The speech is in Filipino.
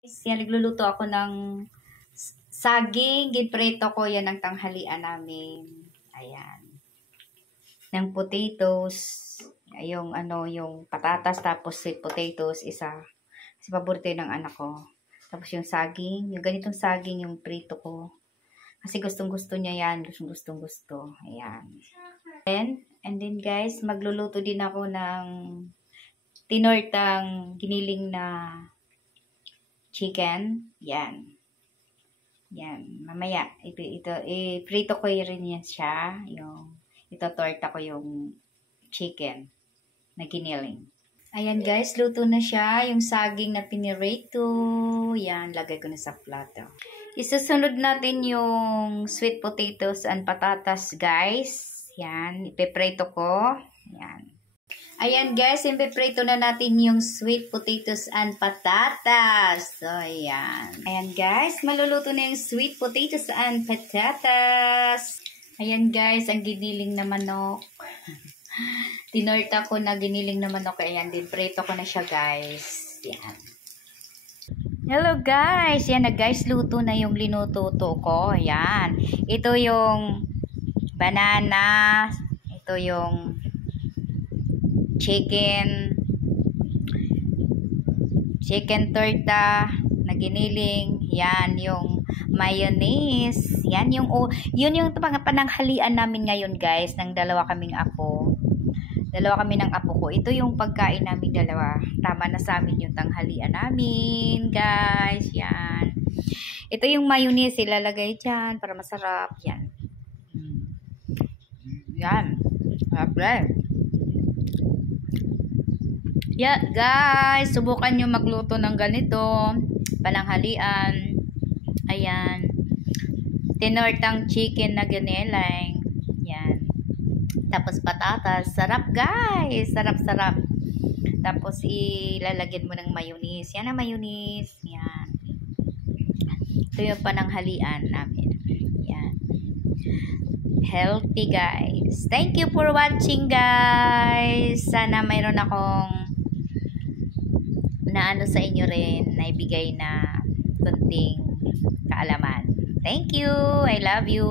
Yan, nagluluto ako ng saging. Ginprito ko yan ang tanghalian namin. Ayan. Ng potatoes. Yung yung patatas tapos sweet potatoes isa. Kasi paborito yun ng anak ko. Tapos yung saging, yung ganitong saging yung prito ko. Kasi gustong-gusto niya yan. Gustong-gusto. Ayan. And then guys, magluluto din ako ng tinortang giniling na chicken. Yan. Yan. Mamaya, prito ko rin yan siya. Ito torta ko yung chicken na giniling. Ayan guys, luto na siya. Yung saging na pinirito. Yan, lagay ko na sa plato. Isusunod natin yung sweet potatoes and patatas guys. Yan, ipiprito ko. Yan. Ayan guys, ipiprito na natin yung sweet potatoes and patatas. So, ayan. Ayan guys, maluluto na yung sweet potatoes and patatas. Ayan guys, ang giniling na manok. Tinorta ko na giniling na manok. Ayan, din prito ko na siya guys. Yan. Hello guys, yan na guys, luto na yung linututo ko. Ayan. Ito yung banana. Ito yung chicken torta na giniling. Yan yung mayonnaise. Yan yung yun yung pananghalian namin ngayon guys, ng dalawa kaming apo. Dalawa kami ng apo ko. Ito yung pagkain namin dalawa. Tama na sa amin yung tanghalian namin guys. Yan. Ito yung mayonnaise ilalagay dyan para masarap. Yan. Yan. Okay. Yeah, guys, subukan nyo magluto ng ganito, pananghalian. Ayan. Tinortang chicken na giniling. Yan. Tapos patatas. Sarap, guys. Sarap-sarap. Tapos ilalagyan mo ng mayonnaise. Yan ang mayonnaise. Yan. Ito yung pananghalian namin. Yan. Healthy, guys. Thank you for watching, guys. Sana mayroon akong naano sa inyo rin, naibigay na kunting kaalaman. Thank you. I love you.